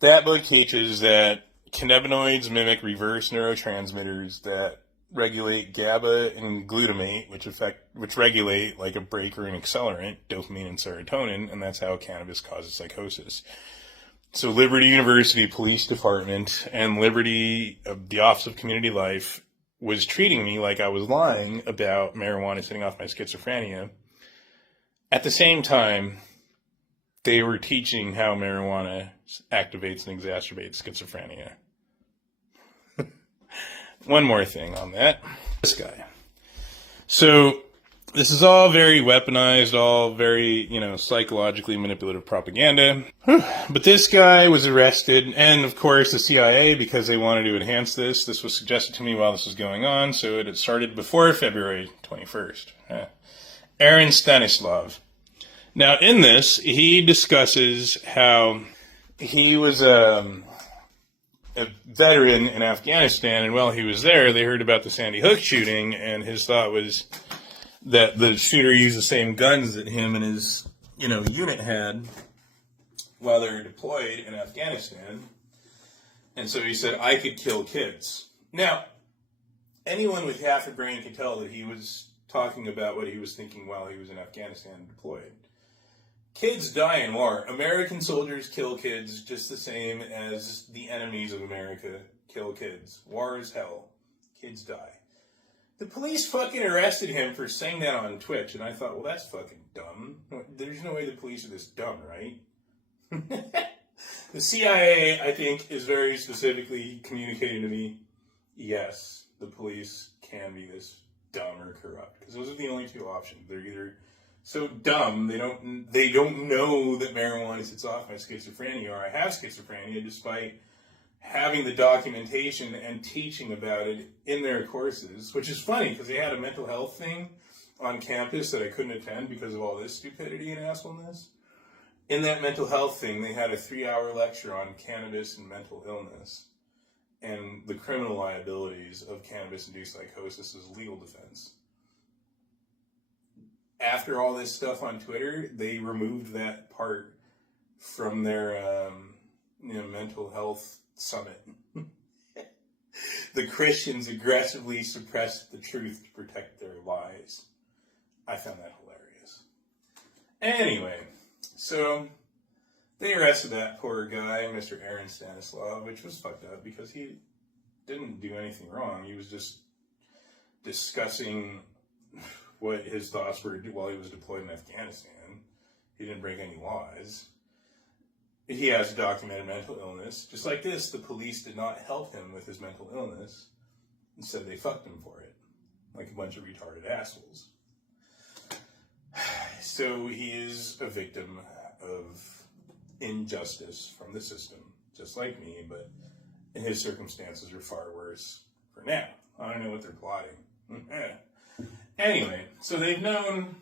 That book teaches that cannabinoids mimic reverse neurotransmitters that regulate GABA and glutamate, which regulate, like a brake or an accelerant, dopamine and serotonin, and that's how cannabis causes psychosis. So Liberty University Police Department and Liberty, the Office of Community Life, was treating me like I was lying about marijuana setting off my schizophrenia. At the same time, they were teaching how marijuana activates and exacerbates schizophrenia. One more thing on that. This guy. So, this is all very weaponized, all very, psychologically manipulative propaganda. But this guy was arrested, and of course the CIA, because they wanted to enhance this. This was suggested to me while this was going on, so it had started before February 21st. Aaron Stanislav. Now, in this, he discusses how he was a veteran in Afghanistan, and while he was there, they heard about the Sandy Hook shooting, and his thought was that the shooter used the same guns that him and his, unit had while they were deployed in Afghanistan. And so he said, I could kill kids. Now, anyone with half a brain could tell that he was talking about what he was thinking while he was in Afghanistan deployed. Kids die in war. American soldiers kill kids just the same as the enemies of America kill kids. War is hell. Kids die. The police fucking arrested him for saying that on Twitch, and I thought, well, that's fucking dumb. There's no way the police are this dumb, right? The CIA, I think, is very specifically communicating to me, yes, the police can be this dumb or corrupt. Because those are the only two options. They're either so dumb they don't know that marijuana sets off my schizophrenia, or I have schizophrenia despite having the documentation and teaching about it in their courses, which is funny because they had a mental health thing on campus that I couldn't attend because of all this stupidity and assholeness. In that mental health thing, they had a 3-hour lecture on cannabis and mental illness and the criminal liabilities of cannabis-induced psychosis as a legal defense. After all this stuff on Twitter, they removed that part from their mental health summit. The Christians aggressively suppressed the truth to protect their lies. I found that hilarious. Anyway, so they arrested that poor guy, Mr. Aaron Stanislav, which was fucked up because he didn't do anything wrong. He was just discussing what his thoughts were while he was deployed in Afghanistan. He didn't break any laws. He has documented mental illness. Just like this, the police did not help him with his mental illness. Instead, they fucked him for it. Like a bunch of retarded assholes. So he is a victim of injustice from the system, just like me, but his circumstances are far worse for now. I don't know what they're plotting. Anyway, so they've known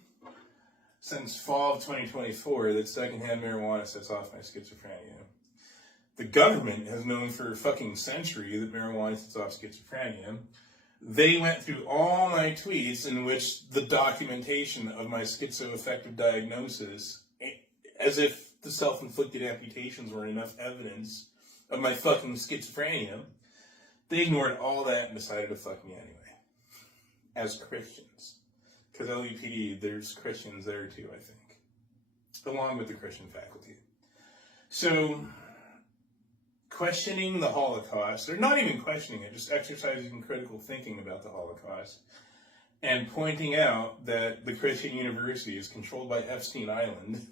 since fall of 2024 that secondhand marijuana sets off my schizophrenia. The government has known for a fucking century that marijuana sets off schizophrenia. They went through all my tweets in which the documentation of my schizoaffective diagnosis, as if the self-inflicted amputations were enough evidence of my fucking schizophrenia, they ignored all that and decided to fuck me anyway. As Christians. Because LUPD, there's Christians there too, I think. Along with the Christian faculty. So, questioning the Holocaust, or not even questioning it, just exercising critical thinking about the Holocaust, and pointing out that the Christian University is controlled by Epstein Island.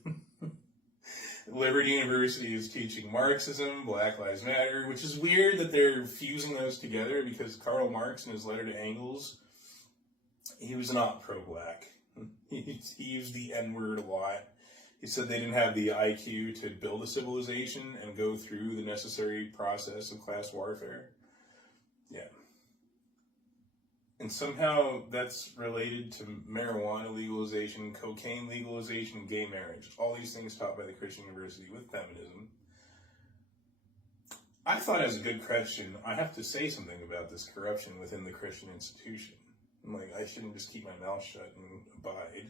Liberty University is teaching Marxism, Black Lives Matter, which is weird that they're fusing those together because Karl Marx, in his letter to Engels, he was not pro-black. He used the N-word a lot. He said they didn't have the IQ to build a civilization and go through the necessary process of class warfare. Yeah. And somehow that's related to marijuana legalization, cocaine legalization, gay marriage. All these things taught by the Christian University with feminism. I thought as a good Christian, I have to say something about this corruption within the Christian institution. I'm like, I shouldn't just keep my mouth shut and abide.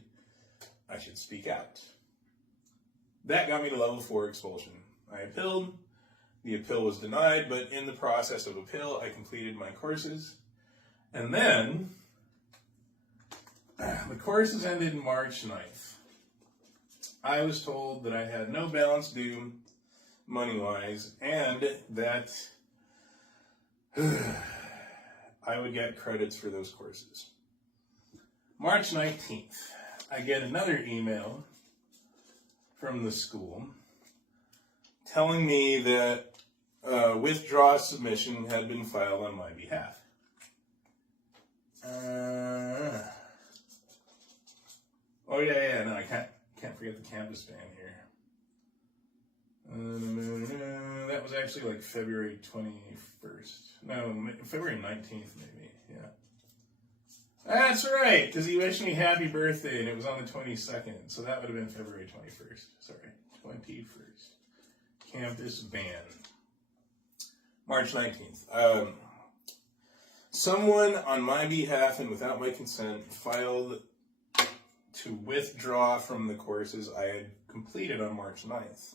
I should speak out. That got me to level 4 expulsion. I appealed. The appeal was denied, but in the process of appeal, I completed my courses. And then, the courses ended March 9th. I was told that I had no balance due, money-wise, and that I would get credits for those courses. March 19th, I get another email from the school telling me that withdrawal submission had been filed on my behalf. No, I can't forget the campus ban here. That was actually like February 21st. No, February 19th maybe, yeah. That's right, because he wished me happy birthday and it was on the 22nd, so that would have been February 21st. Sorry, 21st. Campus ban. March 19th. Someone on my behalf and without my consent filed to withdraw from the courses I had completed on March 9th.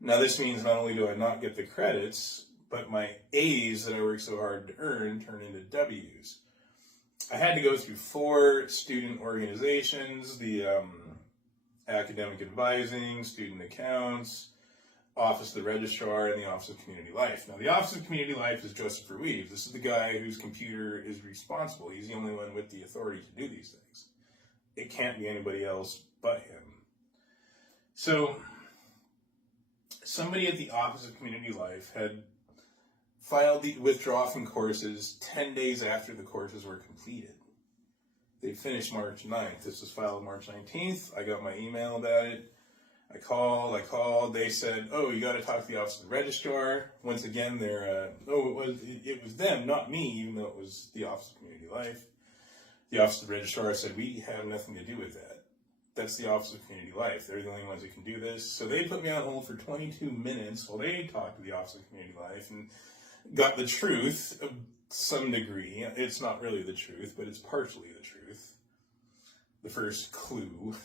Now this means not only do I not get the credits, but my A's that I worked so hard to earn turn into W's. I had to go through 4 student organizations, the academic advising, student accounts, Office of the Registrar, and the Office of Community Life. Now, the Office of Community Life is Joseph Ruiz. This is the guy whose computer is responsible. He's the only one with the authority to do these things. It can't be anybody else but him. So, somebody at the Office of Community Life had filed the withdrawal from courses 10 days after the courses were completed. They finished March 9th. This was filed March 19th. I got my email about it. I called. They said, oh, you got to talk to the Office of the Registrar. Once again, it was them, not me, even though it was the Office of Community Life. The Office of the Registrar said, we have nothing to do with that. That's the Office of Community Life. They're the only ones that can do this. So they put me on hold for 22 minutes while they talked to the Office of Community Life and got the truth of some degree. It's not really the truth, but it's partially the truth. The first clue.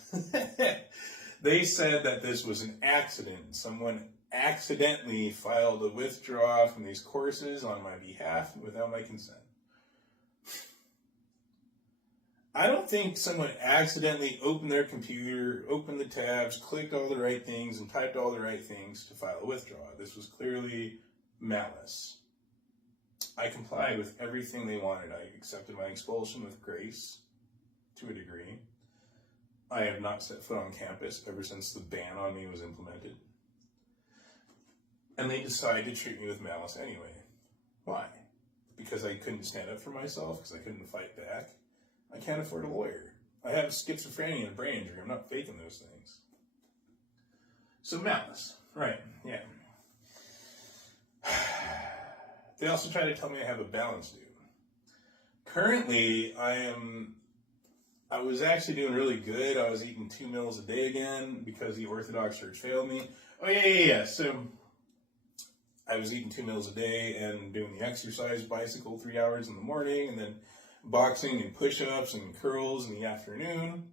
They said that this was an accident. Someone accidentally filed a withdrawal from these courses on my behalf without my consent. I don't think someone accidentally opened their computer, opened the tabs, clicked all the right things, and typed all the right things to file a withdrawal. This was clearly malice. I complied with everything they wanted. I accepted my expulsion with grace, to a degree. I have not set foot on campus ever since the ban on me was implemented. And they decided to treat me with malice anyway. Why? Because I couldn't stand up for myself, because I couldn't fight back. I can't afford a lawyer. I have schizophrenia and a brain injury. I'm not faking those things. So malice. Right, yeah. They also try to tell me I have a balance due. Currently, I was actually doing really good. I was eating 2 meals a day again because the Orthodox Church failed me. Oh, yeah. So, I was eating 2 meals a day and doing the exercise bicycle 3 hours in the morning, and then boxing and push-ups and curls in the afternoon.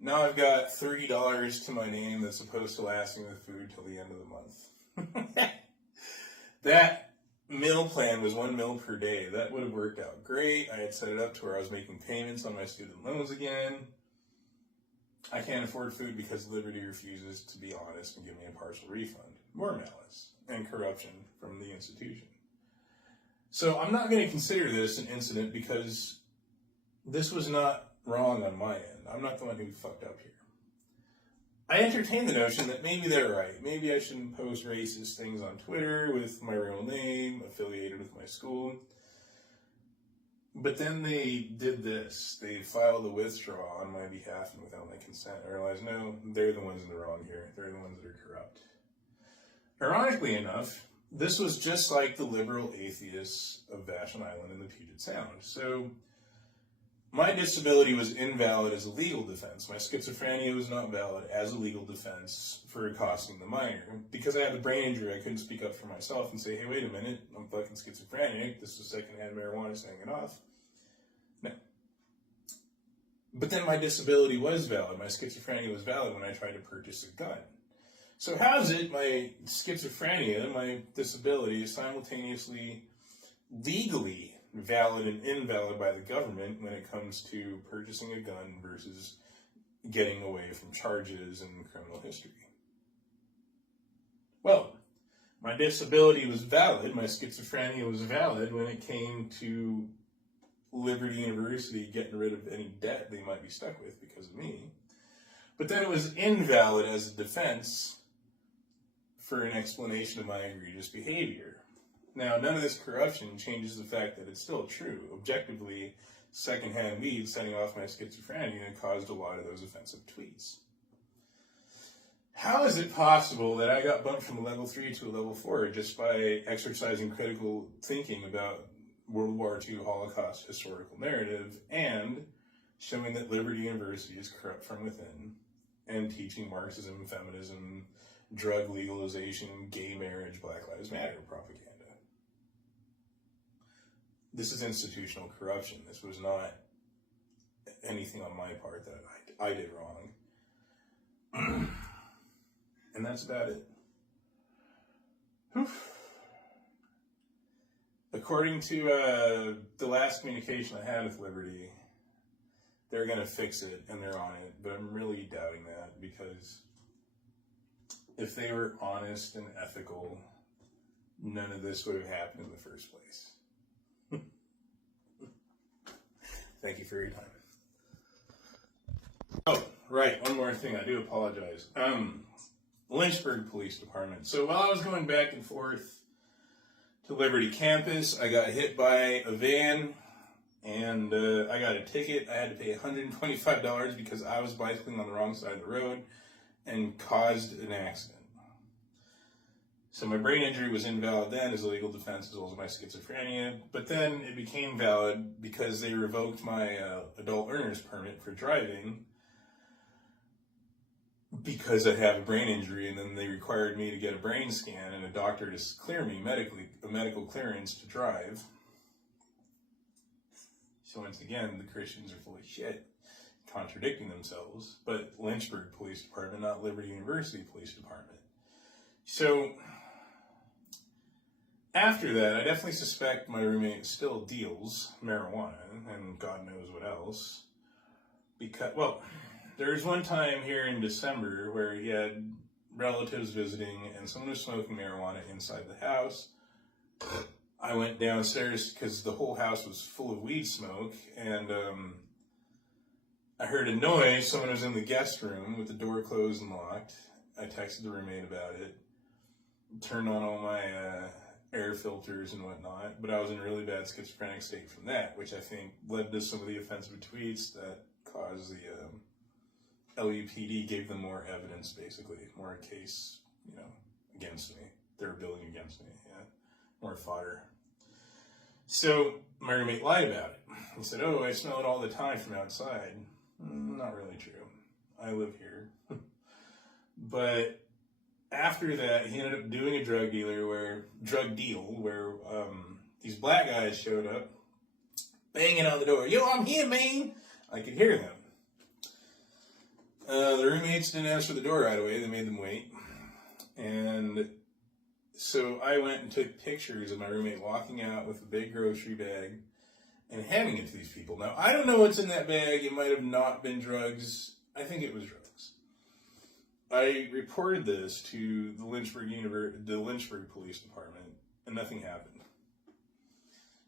Now I've got $30 to my name that's supposed to last me with food till the end of the month. That meal plan was 1 meal per day. That would have worked out great. I had set it up to where I was making payments on my student loans again. I can't afford food because Liberty refuses to be honest and give me a partial refund. More malice and corruption from the institution. So I'm not going to consider this an incident because this was not wrong on my end. I'm not the one who fucked up here. I entertain the notion that maybe they're right. Maybe I shouldn't post racist things on Twitter with my real name affiliated with my school. But then they did this. They filed a withdrawal on my behalf and without my consent. I realized, no, they're the ones in the wrong here. They're the ones that are corrupt. Ironically enough, this was just like the liberal atheists of Vashon Island and the Puget Sound. So my disability was invalid as a legal defense. My schizophrenia was not valid as a legal defense for accosting the minor. Because I had the brain injury, I couldn't speak up for myself and say, hey, wait a minute, I'm fucking schizophrenic. This is secondhand marijuana saying it off. No. But then my disability was valid. My schizophrenia was valid when I tried to purchase a gun. So how is it my schizophrenia, my disability, is simultaneously legally valid and invalid by the government when it comes to purchasing a gun versus getting away from charges and criminal history? Well, my disability was valid, my schizophrenia was valid when it came to Liberty University getting rid of any debt they might be stuck with because of me. But then it was invalid as a defense for an explanation of my egregious behavior. Now, none of this corruption changes the fact that it's still true. Objectively, secondhand weed setting off my schizophrenia caused a lot of those offensive tweets. How is it possible that I got bumped from a level 3 to a level 4 just by exercising critical thinking about World War II Holocaust historical narrative and showing that Liberty University is corrupt from within and teaching Marxism, feminism, drug legalization, gay marriage, Black Lives Matter propaganda? This is institutional corruption. This was not anything on my part that I did wrong. And that's about it. Whew. According to the last communication I had with Liberty, they're going to fix it and they're on it. But I'm really doubting that because if they were honest and ethical, none of this would have happened in the first place. Thank you for your time. Oh, right, one more thing. I do apologize. Lynchburg Police Department. So while I was going back and forth to Liberty campus, I got hit by a van and I got a ticket. I had to pay $125 because I was bicycling on the wrong side of the road and caused an accident. So my brain injury was invalid then as a legal defense as well as my schizophrenia, but then it became valid because they revoked my adult learner's permit for driving because I have a brain injury, and then they required me to get a brain scan and a doctor to clear me medically, a medical clearance to drive. So once again, the Christians are full of shit, contradicting themselves, but Lynchburg Police Department, not Liberty University Police Department. So after that, I definitely suspect my roommate still deals marijuana, and God knows what else. Because, well, there was one time here in December where he had relatives visiting, and someone was smoking marijuana inside the house. I went downstairs because the whole house was full of weed smoke, and I heard a noise. Someone was in the guest room with the door closed and locked. I texted the roommate about it, turned on all my air filters and whatnot, but I was in a really bad schizophrenic state from that, which I think led to some of the offensive tweets that caused the LUPD, gave them more evidence, basically, more case, against me. They were building against me, more fodder. So my roommate lied about it. He said, oh, I smell it all the time from outside. Not really true. I live here. But after that, he ended up doing a drug deal where these black guys showed up, banging on the door. Yo, I'm here, man. I could hear them. The roommates didn't answer the door right away. They made them wait. And so I went and took pictures of my roommate walking out with a big grocery bag and handing it to these people. Now, I don't know what's in that bag. It might have not been drugs. I think it was drugs. I reported this to the Lynchburg Police Department, and nothing happened.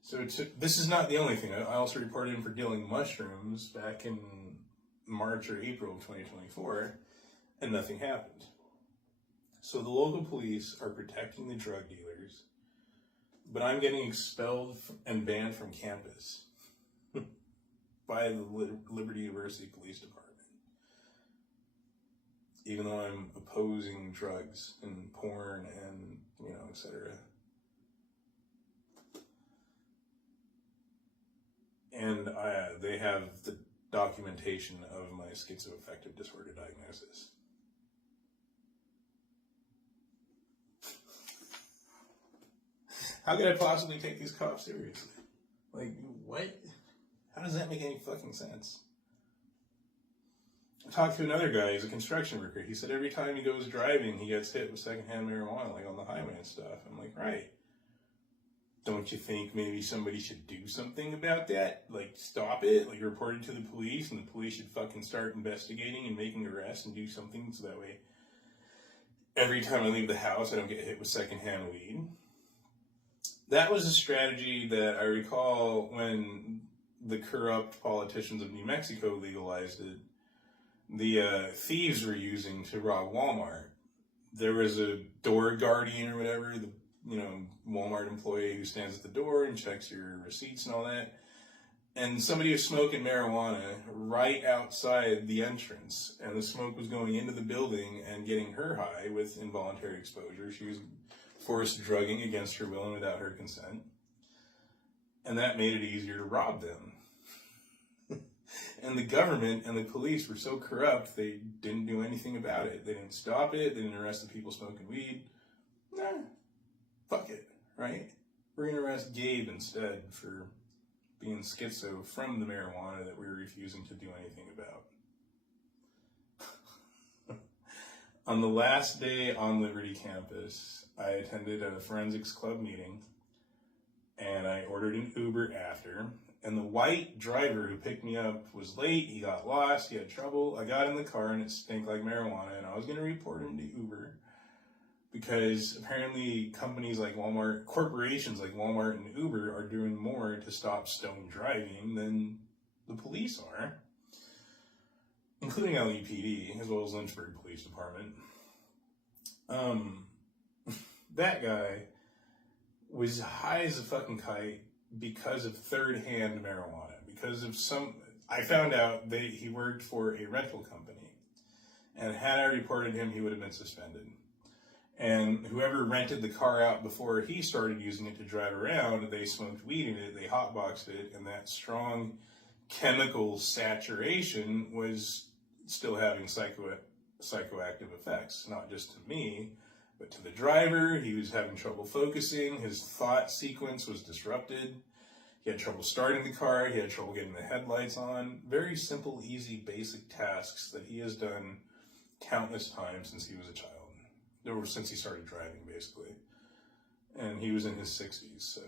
So this is not the only thing. I also reported him for dealing mushrooms back in March or April of 2024, and nothing happened. So the local police are protecting the drug dealers, but I'm getting expelled and banned from campus by the Liberty University Police Department, even though I'm opposing drugs and porn and, etc. And they have the documentation of my schizoaffective disorder diagnosis. How could I possibly take these cops seriously? Like, what? How does that make any fucking sense? I talked to another guy, he's a construction worker. He said every time he goes driving, he gets hit with secondhand marijuana, like on the highway and stuff. I'm like, right. Don't you think maybe somebody should do something about that? Like, stop it? Like, report it to the police, and the police should fucking start investigating and making arrests and do something so that way every time I leave the house, I don't get hit with secondhand weed. That was a strategy that I recall when the corrupt politicians of New Mexico legalized it. The thieves were using to rob Walmart. There was a door guardian or whatever, the Walmart employee who stands at the door and checks your receipts and all that. And somebody was smoking marijuana right outside the entrance, and the smoke was going into the building and getting her high with involuntary exposure. She was forced drugging against her will and without her consent. And that made it easier to rob them. And the government and the police were so corrupt, they didn't do anything about it. They didn't stop it. They didn't arrest the people smoking weed. Nah, fuck it, right? We're going to arrest Gabe instead for being schizo from the marijuana that we're refusing to do anything about. On the last day on Liberty campus, I attended a forensics club meeting, and I ordered an Uber after. And the white driver who picked me up was late, he got lost, he had trouble. I got in the car and it stank like marijuana, and I was going to report him to Uber because apparently companies like Walmart, corporations like Walmart and Uber are doing more to stop stoned driving than the police are, including LAPD, as well as Lynchburg Police Department. That guy was high as a fucking kite because of third-hand marijuana, because of I found out he worked for a rental company, and had I reported him, he would have been suspended. And whoever rented the car out before he started using it to drive around, they smoked weed in it, they hotboxed it, and that strong chemical saturation was still having psychoactive effects, not just to me, but to the driver. He was having trouble focusing. His thought sequence was disrupted. He had trouble starting the car. He had trouble getting the headlights on. Very simple, easy, basic tasks that he has done countless times since he was a child. Or since he started driving, basically. And he was in his 60s, so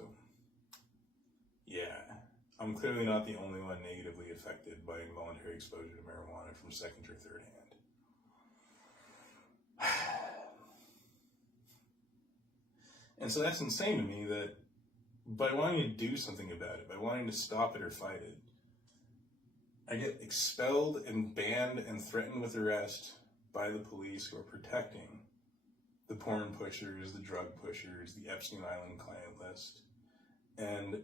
yeah. I'm clearly not the only one negatively affected by involuntary exposure to marijuana from second or third hand. And so that's insane to me that by wanting to do something about it, by wanting to stop it or fight it, I get expelled and banned and threatened with arrest by the police who are protecting the porn pushers, the drug pushers, the Epstein Island client list, and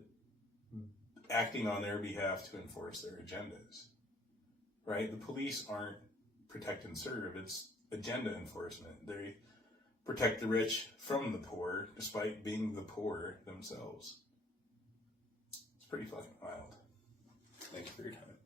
acting on their behalf to enforce their agendas, right? The police aren't protect and serve, it's agenda enforcement. They protect the rich from the poor, despite being the poor themselves. It's pretty fucking wild. Thank you for your time.